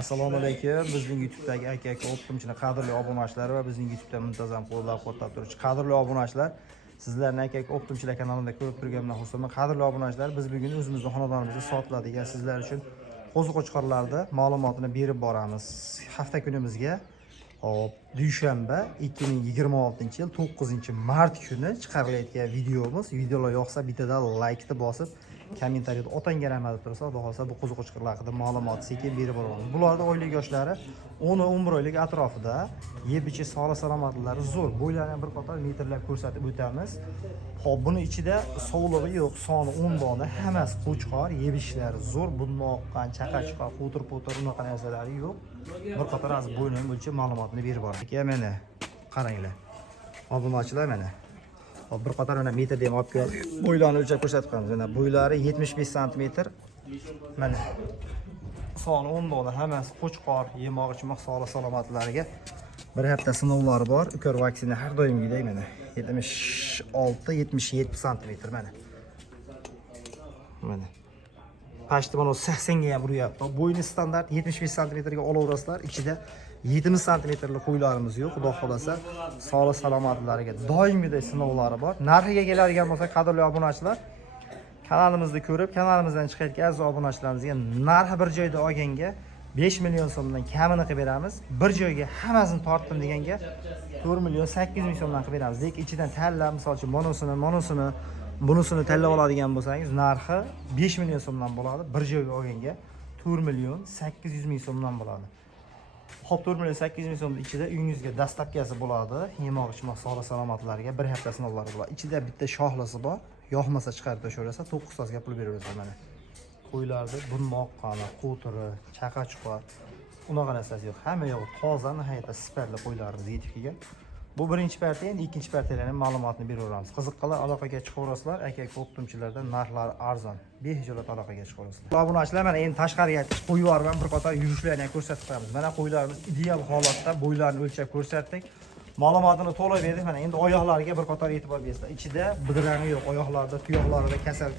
Assalomu alaykum. Bizning YouTube'dagi aka optimchilar, qadrli obunachilar va bizning YouTube'da muntazam qo'llab-quvvatlab turuvchi qadrli obunachilar, sizlarni aka optimchilar kanalida ko'rib turganimdan xursandman. Qadrli obunachilar, biz bugun o'zimizning xonadonimizda sotiladigan sizlar uchun qo'ziqo'chqorlarni ma'lumotini berib boramiz. Hafta kunimizga hop dushanba 2026-yil 9-mart kuni chiqarilayotgan videomiz. Videolar yoqsa bittadan like-ni bosib kommentariyada otangga rahmat deb tursa, xudo xolsa bu qo'ziqo'chqorlar haqida ma'lumot sekin berib boramiz. Bularning oylik yoshlari 10-11 oylik atrofida, yeb-ichi salomatlari zo'r. Bo'ylarini bir qator metrlab ko'rsatib o'tamiz. Xo'p, buni ichida sovlig'i yo'q, soni 10 dona, hammasi qo'chqor, yeb-ishlari zo'r. Bundoqqan chaqa-chuqa, qo'tir-po'tir unaqa narsalari yo'q. Bir qator az bo'ylan bo'yicha ma'lumotni berib bordik. Mana qaranglar. Obunachilar mana. Hop, bir qator mana metrda ham olib kelib, bo'ylarini o'lchab ko'rsatib qo'yamiz. Mana bo'ylari 75 sm. Mana soni 10 dona, hammasi qo'chqor, yemog'i-chimoq salomatlariga bir hafta sinovlari bor. Ukor vaksina har doimgidek mana 76-77 sm mana. Mana. Pashti mana 80 ga ham uryapti. Bo'yni standart 75 sm ga olaverasizlar. Ichida 70 sm qo'ylarimiz yo'q. Xudo xolasa salomatlariga doimgidek sinovlari bor. Narxiga keladigan bo'lsa, qadrli obunachilar, kanalimizni ko'rib, kanalimizdan chiqayotgan aziz obunachilarimizga narxi bir joyda olganga 5 million so'mdan kamini qilib beramiz. Bir joyga hammasini tortdim deganga 4 million 800 ming so'mdan qilib beramiz. Lekin ichidan tanlab, masalan, monosini, bunisini tanlab oladigan bo'lsangiz, narxi 5 million so'mdan bo'ladi. Bir joyga olganga 4 million 800 ming so'mdan bo'ladi. Hop, 4 million 800 ming so'm ichida uyingizga dastlabkasi bo'ladi. Yemog'i-chimoq salomatlariga bir hafta sinovlari bo'ladi. Ichida bitta shohlisi bor. Yo'qmasa chiqarib tashlaversa 9 tozga pul beraverasiz mana. Qo'ylarda bunmoqqani, qo'tiri, chaqa-chuqa unaqa narsasi yo'q. Hamma yo'q toza, nihoyatda sifatli qo'ylarimiz yetib kelgan. Bu birinchi partiya, endi ikkinchi partiyalarning ma'lumotini beraveramiz. Qiziqqanlar aloqaga chiqaverasizlar. Aka optimchilardan narxlari arzon. Behijolat aloqaga chiqaverasizlar. Obunachilar, mana endi tashqariga qo'ylar bilan bir qator yurishlarni ko'rsatib qo'yamiz. Mana qo'ylarimiz ideal holatda, bo'ylarini o'lchab ko'rsatdik. Ma'lumotini to'liq berdik. Mana endi oyoqlariga bir qator e'tibor bersizlar. Ichida bidirani yo'q, oyoqlarida, tuyoqlarida kasal,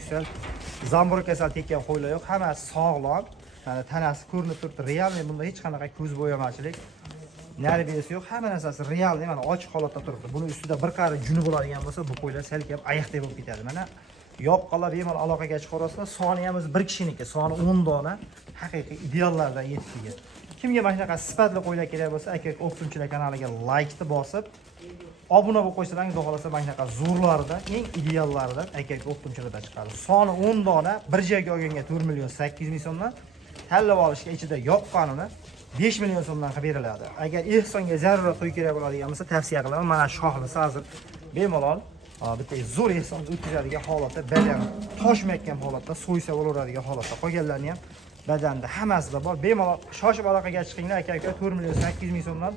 zambur kasal tekkan qo'ylar yo'q. Hammasi sog'lom. Mana tanasi ko'rinib turibdi. Realniy, bunda hech qanaqa ko'z bo'yamachilik, nerviyasi yo'q. Hamma narsasi realniy, mana ochiq holatda turibdi. Buni ustida bir qari juni bo'ladigan bo'lsa, bu qo'ylar salkam oyoqdek bo'lib ketadi. Mana yoqqanlar bemalol aloqaga chiqaverasizlar. Soni ham o'zi bir kishiniki, soni 10 dona, haqiqiy ideallardan yetib kelgan. Kimga mana shunaqa sifatli qo'ylar kerak bo'lsa, aka optimchilar kanaliga like-ni bosib, obuna bo'lib qo'ysalaringiz, xudo xolasa mana shunaqa zo'rlaridan, eng ideallaridan aka optimchilarda chiqadi. Soni 10 dona, bir joyga olganga 4 million 800 ming so'mdan, tanlab olishga ichida yoqqanini 5 million so'mdan qilib beriladi. Agar ehsonga zarurat qo'y kerak bo'ladigan bo'lsa, tavsiya qilaman. Mana shohlisi hozir bemalol bitta zo'r ehson o'tkazadigan holatda, badan toshmayotgan holatda, so'ysa bo'laveradigan holatda. Qolganlarni ham badanda hammasida bor. Bemalol shoshib aloqaga chiqinglar. Aka 4 million 800 ming so'mdan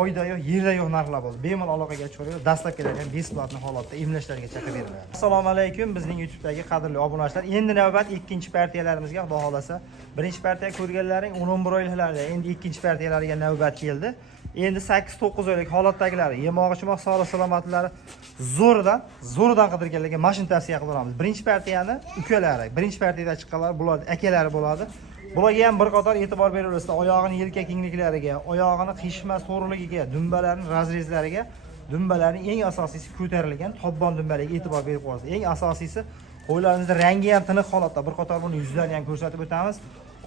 oyda yo'q, yerda yo'q narxlar bor. Bemalol aloqaga chiqinglar. Dastlabkilarga ham besplatni holatda emlashlarga chaqirib beriladi. Assalomu alaykum bizning YouTube'dagi qadrli obunachilar. Endi navbat ikkinchi partiyalarimizga, xudo xolasa. Birinchi partiya ko'rganlaring 11 oyliklarda, endi ikkinchi partiyalariga navbat keldi. Endi 8-9 oylik holatdagilari, yemog'i-chimoq salomatlari zo'ridan qidirganlarga mashina tavsiya qilamiz. Birinchi partiyani ukalari, birinchi partiyada chiqqanlar bular akalari bo'ladi. Bularga ham bir qator e'tibor beraverasizlar. Oyog'ini yelka kengliklariga, oyog'ini qishma so'rligiga, dumbalarining razrezlariga, dumbalarning eng asosiysi ko'tarilgan tobbon dumbaliga e'tibor berib qo'yasiz. Eng asosiysi qo'ylarimizning rangi ham tiniq holatda. Bir qator buni yuzlarini ham ko'rsatib o'tamiz.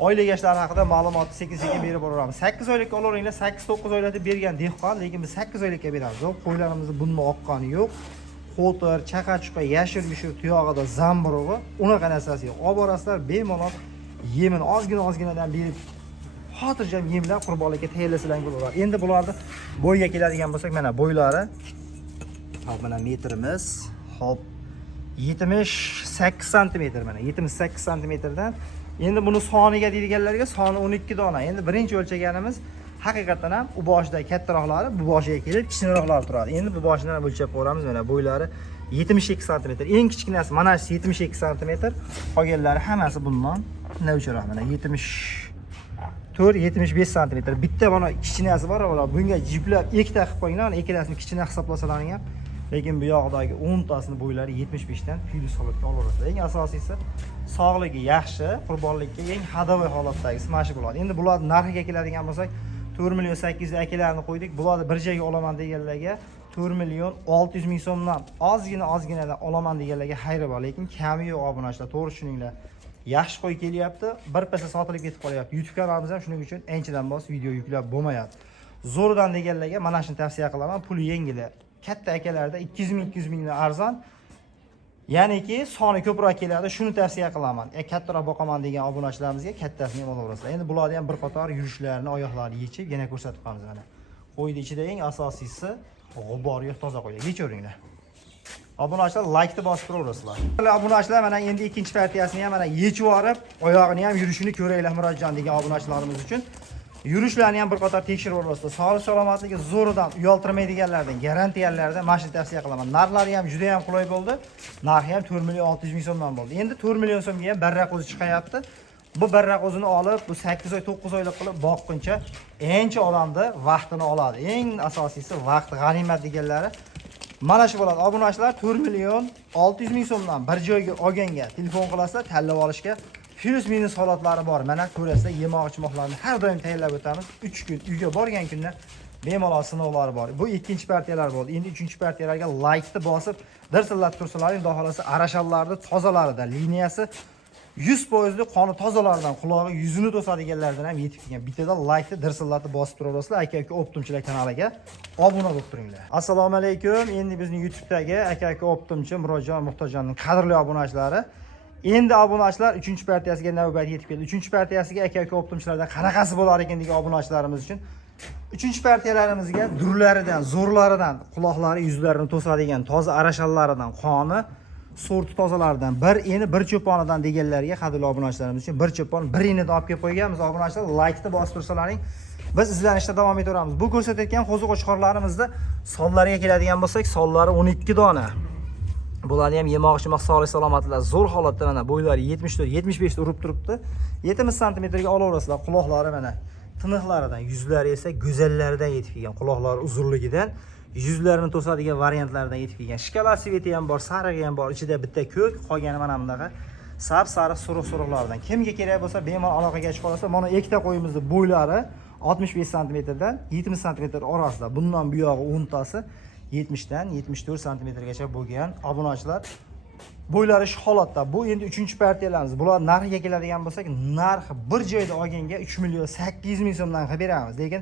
Oylik yoshlari haqida ma'lumotni sekin-sekin berib boraveramiz. 8 oylikka olaveringlar, 8-9 oylikda bergan dehqon, lekin biz 8 oylikka beramiz. Yo'q, qo'ylarimizni bunday oqqani yo'q. Qo'tir, chaqa-chuqa, yashir-yushir, tuyog'ida zamburug'i, unaqa narsasi yo'q. Olib borasizlar, bemalol yemin ozginadan berib, xotirjam yemlar qurbonlikka tayyorlasalaring bo'laveradi. Endi bularni bo'yga keladigan bo'lsak, mana bo'ylari hop mana metrimiz, hop 78 sm mana 78 sm dan. Endi buni soniga deydiganlarga soni 12 dona. Endi birinchi o'lchaganimiz haqiqatan ham u boshidagi kattaroqlari bu boshiga kelib kichikroqlari turadi. Endi bu boshidan o'lchab ko'ramiz. Mana bo'ylari 72 sm. Eng kichkinasi mana shu 72 sm. Qolganlari hammasi bundan navchiroq. Mana 74-75 sm. Bitta mana kichkinasi bor, bunga jiplab ikkita qilib qo'yinglar. Ikkalasini kichkina hisoblasalaring ham Lekin bu yoqdagi 10 tasini bo'ylari 75 dan plus holatga olaverasiz. Eng asosiysi sog'ligi yaxshi, qurbonlikka eng hadovoy holatdagi smashi bo'ladi. Endi bularning narxiga keladigan bo'lsak, 4 million 800 akalarni qo'ydik. Bularni bir joyga olaman deganlarga 4 million 600 ming so'mdan ozginadan olaman deganlarga xayri bor, lekin kami yo'q obunachilar. To'g'ri tushuninglar. Yaxshi qo'y kelyapti, bir pasa sotilib ketib qolyapti. YouTube kanalimiz ham shuning uchun anchadan bos video yuklab bo'lmayapti. Zo'rdan deganlarga mana shuni tavsiya qilaman. Puli yengil. Katta akalarda 200 mingdan arzon. Ya'niki soni ko'proq keladi. Shuni tavsiya qilaman. Kattaroq boqaman degan obunachilarimizga kattasini ham olaverasizlar. Endi bularni ham bir qator yurishlarini, oyoqlarini yechib, yana ko'rsatib qo'yamiz mana. Qo'ydi ichida eng asosiysi g'ubor yo'q, toza qo'ydi. Yechaveringlar. Obunachilar like-ni bosib turaverasizlar. Obunachilar mana endi ikkinchi partiyasini ham mana yechib olib, oyog'ini ham yurishini ko'raylar Murodjon degan obunachilarimiz uchun. Yurishlarni ham bir qator tekshirib olasizlar. Sog'liq salomatligi zo'ridan uyaltirmaydiganlardan, garantiyalardan mana shuni tavsiya qilaman. Narxlari ham juda ham qulay bo'ldi. Narxi ham 4 million 600 ming so'mdan bo'ldi. Endi 4 million so'mga ham barraq o'zi chiqayapti. Bu barraq o'zini olib, bu 8 oy, 9 oylik qilib boqquncha ancha odamni vaqtini oladi. Eng asosiysi vaqt g'animat deganlari mana shu bo'ladi. Obunachilar 4 million 600 ming so'mdan bir joyga olganga telefon qilasizlar, tanlab olishga plus minus holatlari bor. Mana ko'rasizlar, yemoq-ichmoqlarni har doim tayyorlab o'tamiz. 3 kun uyga borgan kunda bemalol sinovlari bor. Bu ikkinchi partiyalar bo'ldi. Endi uchinchi partiyalarga like-ni bosib, dirsillatib tursalar, xudo xolasa arashallarni tozalarida liniyasi 100% qoni tozalaridan qulog'i yuzini to'sadiganlardan ham yetib kelgan. Bittadan like-ni dirsillatib bosib turaverasizlar. Aka-uka optimchilar kanaliga obuna bo'lib turinglar. Assalomu alaykum. Endi bizning YouTube'dagi aka-uka optimchi Murodjon Muhtojjonning qadrli obunachilari. Endi obunachilar 3-partiyasiga navbat yetib keldi. 3-partiyasiga aka-uka optimchilardan qanaqasi bo'lar ekan degan obunachilarimiz uchun 3-partiyalarimizga durlaridan, zo'rlaridan, quloqlari, yuzlarini to'sadigan toza arashallaridan, qoni, sorti tozalaridan, bir eni, bir cho'ponidan deganlarga qadrli obunachilarimiz uchun bir cho'pon, bir enidan olib kelib qo'yganmiz. Obunachilar like-ni bosib tursalaring, biz izlanishda davom etaveramiz. Bu ko'rsatayotgan qo'ziqo'chqorlarimizda sonlariga keladigan bo'lsak, sonlari 12 dona. Bularni ham yemoq-ichmoq sog'lik salomatlar zo'r holatda mana bo'ylari 74-75 ta urib turibdi. 70 sm ga olaverasizlar. Quloqlari mana tiniqlaridan, yuzlari esa go'zallaridan yetib kelgan. Quloqlari uzunligidan, yuzlarini to'sadigan variantlardan yetib kelgan. Shkalar sveti ham bor, sarig'i ham bor. Ichida bitta ko'k, qolgani mana bunaqa sariq suruq-suruqlardan. Kimga kerak bo'lsa bemalol aloqaga chiqib olsa, mana ikkita qo'yimizning bo'ylari 65 sm dan 70 sm orasida. Bundan bu yog'i 10 tasi 70 dan 74 sm gacha bo'lgan obunachilar. Bo'ylari shu holatda. Bu endi 3-partiyalarimiz. Bular narxiga keladigan bo'lsak, narxi bir joyda olganga 3 million 800 ming so'mdan qilib beramiz. Lekin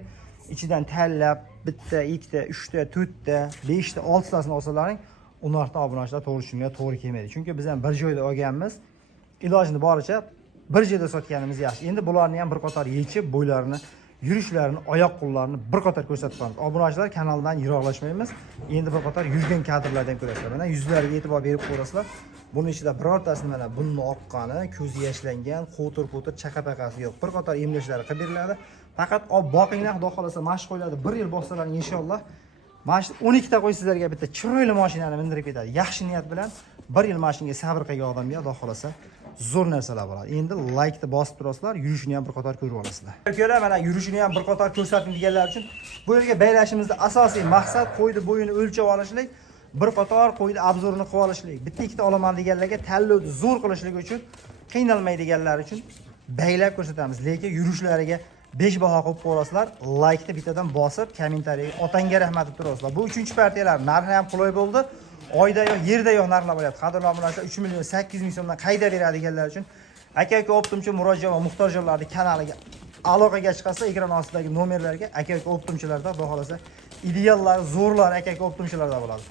ichidan tanlab bitta, ikkita, 3 ta, 4 ta, 5 ta, 6 tasini olsalaring, ulardan obunachilar to'g'ri tushunga to'g'ri kelmaydi. Chunki biz ham bir joyda olganmiz. Ilojini boricha bir joyda sotganimiz yaxshi. Endi bularni ham bir qator yechib, bo'ylarini, yurishlarini, oyoq qo'llarini bir qator ko'rsatib qo'yamiz. Obunachilar kanaldan yiroqlashmaymiz. Endi bir qator yurgan kadrlardan ko'rasizlar. Mana yuzlariga e'tibor berib ko'rasizlar. Buning ichida birortasini mana bunni oqqani, ko'zi yashlangan, qo'tir-qo'tir chaqapaqasi yo'q. Bir qator emlashlar qilib beriladi. Faqat olib boqinglar, xudo xolasa mashq qo'yiladi. 1 yil bossalaring inshaalloh. Mana 12 ta qo'y sizlarga bitta chiroyli mashinani mindirib ketadi. Yaxshi niyat bilan 1 yil mashinaga sabr qilgan odamga xudo xolasa zo'r narsalar bo'ladi. Endi like-ni bosib turasizlar, yurishini ham bir qator ko'rib olasizlar. Akalar mana yurishini ham bir qator ko'rsating deganlar uchun bu yerga baylashimizda asosiy maqsad qo'yni bo'yini o'lchab olishlik, bir qator qo'yni obzorini qilib olishlik. Bitta ikkita olaman deganlarga tanlovni zo'r qilishlik uchun, qiynalmaydiganlar uchun baylab ko'rsatamiz. Lekin yurishlariga 5 baho qo'yib qo'yasizlar. Like-ni bittadan bosib, kommentariyaga otangga rahmat deb turasizlar. Bu 3-partiyalar narxi ham qulay bo'ldi. Oyda yo'q, yerda yo'q narxlar bo'lyapti. Qadrli obunachilar 3 million 800 ming so'mdan qayda beradiganlar uchun aka-uka optimchi Murodjon va Muhtojjonlarning kanaliga aloqaga chiqasa, ekran ostidagi nomerlarga aka-uka optimchilarda xudo xolasa ideallar, zo'rlar aka-uka optimchilarda bo'ladi.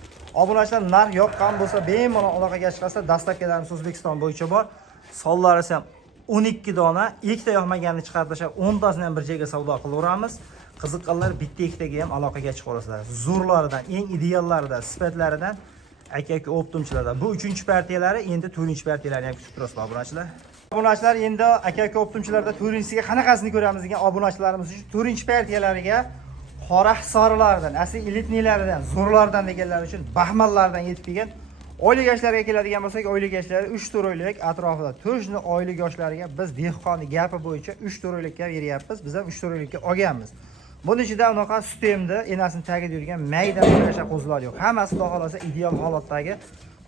Obunachilar narx yoqqan bo'lsa, bemalol aloqaga chiqasa, dastlabkilarimiz O'zbekiston bo'yicha bor. Sonlari ham 12 dona, ikkita yoqmaganini chiqarib tashlab, 10 tasini ham bir joyga savdo qilaveramiz. Qiziqqanlar bitta ikkitaga ham aloqaga chiqa olasizlar. Zo'rlaridan, eng ideallaridan, sifatlaridan aka-uka optimchilarda. Bu 3-partiyalari, endi 4-partiyalarini ham kutib turasizlar obunachilar. Obunachilar endi aka-uka optimchilarda 4-siga qanaqasini ko'ramiz degan obunachilarimiz uchun 4-partiyalariga qora hisorilardan, asli elitnilaridan, zo'rlardan deganlar uchun baxmallardan yetib kelgan oylik yoshlarga keladigan bo'lsak, oylik yoshlari 3-4 oylik atrofida. To'shni oylik yoshlariga biz dehqonning gapi bo'yicha 3-4 oylikka beryapmiz. Biz ham 3-4 oylikka olganmiz. Buning ichida unaqa sistemda enasini tagida yurgan mayda birasha qo'zilar yo'q. Hammasi xudo xolasa ideal holatdagi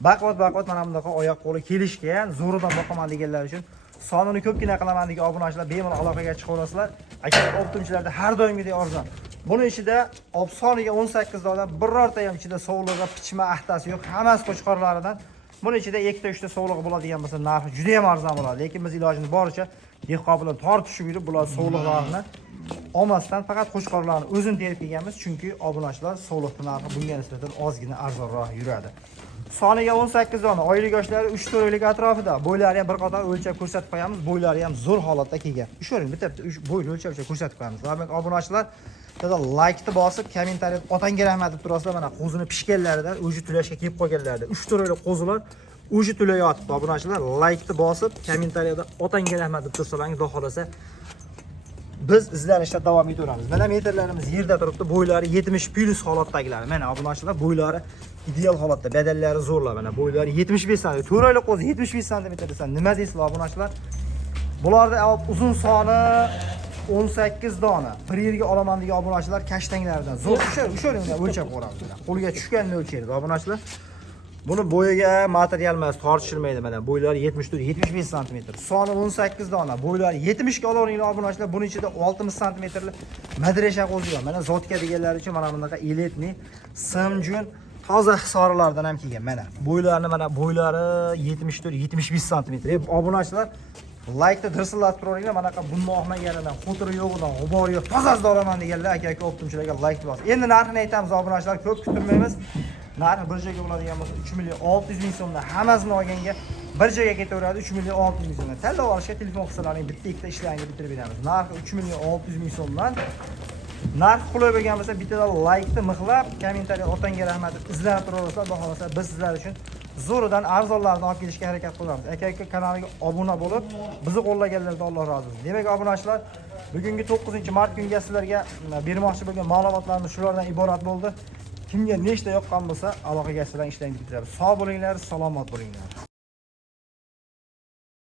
baqvat mana bunaqa oyoq qo'li kelishgan, zo'ridan boqaman deganlar uchun sonini ko'pgina qilaman degan obunachilar bemalol aloqaga chiqaverasizlar. Aka optimchilarda har doimgidek arzon. Buning ichida soniga 18 dona birorta ham ichida sovlig'i, pichma, ahtasi yo'q. Hammasi qo'chqorlaridan. Buning ichida 2 ta 3 ta sovlig'i bo'ladigan bo'lsa, narxi juda ham arzon bo'ladi. Lekin biz ilojimiz boricha dehqon bilan tortishib yurib, bular sovliqlarini olmasdan faqat qo'chqorlarni o'zini terib kelganmiz, chunki obunachilar sovliqning narxi bunga nisbatan ozgina arzonroq yuradi. Soniga 18 dona, oylik yoshlari 3-4 oylik atrofida. Bo'ylari ham bir qator o'lchab ko'rsatib qo'yamiz. Bo'ylari ham zo'r holatda kelgan. O'sharing bitta bo'yni o'lchab ko'rsatib qo'yamiz. Demak, obunachilar yana like-ni bosib, kommentariyada otangga rahmat deb turasizlar. Mana qo'zini pishganlaridan, o'zi tulashga kelib qolganlarida 3-4 oylik qo'zilar o'zi tulayotibdi. Obunachilar like-ni bosib, kommentariyada otangga rahmat deb tursalar, xudo xolasa biz izlanishda davom etaveramiz. Mana metrlarimiz yerda turibdi. Bo'ylari 70+ holatdagilar. Mana obunachilar bo'ylari ideal holatda, badallari zo'rlar. Mana bo'ylari 75 sm. 4 oylik qo'zi 75 sm desa, nima deysizlar obunachilar? Bularda uzun soni 18 dona. Bir yerga olaman degan obunachilar kashtanglaridan zo'r. O'sha o'lchab ko'ramiz. Qo'lga tushganini o'lchaydi obunachilar. Buni bo'yiga material emas, tortishilmaydi. Mana bo'ylari 74-75 sm. Soni 18 dona. Bo'ylari 70 ga olaveringlar obunachilar. Buning ichida 60 sm madresha qo'zi bor. Mana zotka deganlar uchun mana bunaqa eletni, simjun, toza sorilardan ham kelgan. Mana bo'ylari 74-75 sm. Obunachilar like-ni dirsillab turaveringlar. Manaqa bunni olmaganidan, xotiri yo'g'idan, g'ubori yo'q, tozasida olaman deganlar aka optimchilarga like bos. Endi narxini aytamiz obunachilar, ko'p kutilmaymiz. Narxi bir joyga bo'ladigan bo'lsa 3.600.000 so'mdan hammasini olganga bir joyga ketaveradi 3.600.000 so'mdan. Tanlab olishga telefon qilsalaring bitta ikkita ishlarini bitirib beramiz. Narxi 3.600.000 so'mdan. Narx qulay bo'lgan bo'lsa bittadan like-ni mixlab, kommentariyada otangga rahmat deb izlanib turaverasizlar. Xudo xolasa biz sizlar uchun zo'ridan arzonlarni olib kelishga harakat qilamiz. Aka kanaliga obuna bo'lib, bizni qo'llaganlardan Alloh rozi bo'lsin. Demak, obunachilar, bugungi 9-mart kunga sizlarga bermoqchi bo'lgan ma'lumotlarimiz shulardan iborat bo'ldi. Kimga nechta yoqqan bo'lsa, aloqaga sizlar ishlaymiz bitiramiz. Sog' bo'linglar, salomat bo'linglar.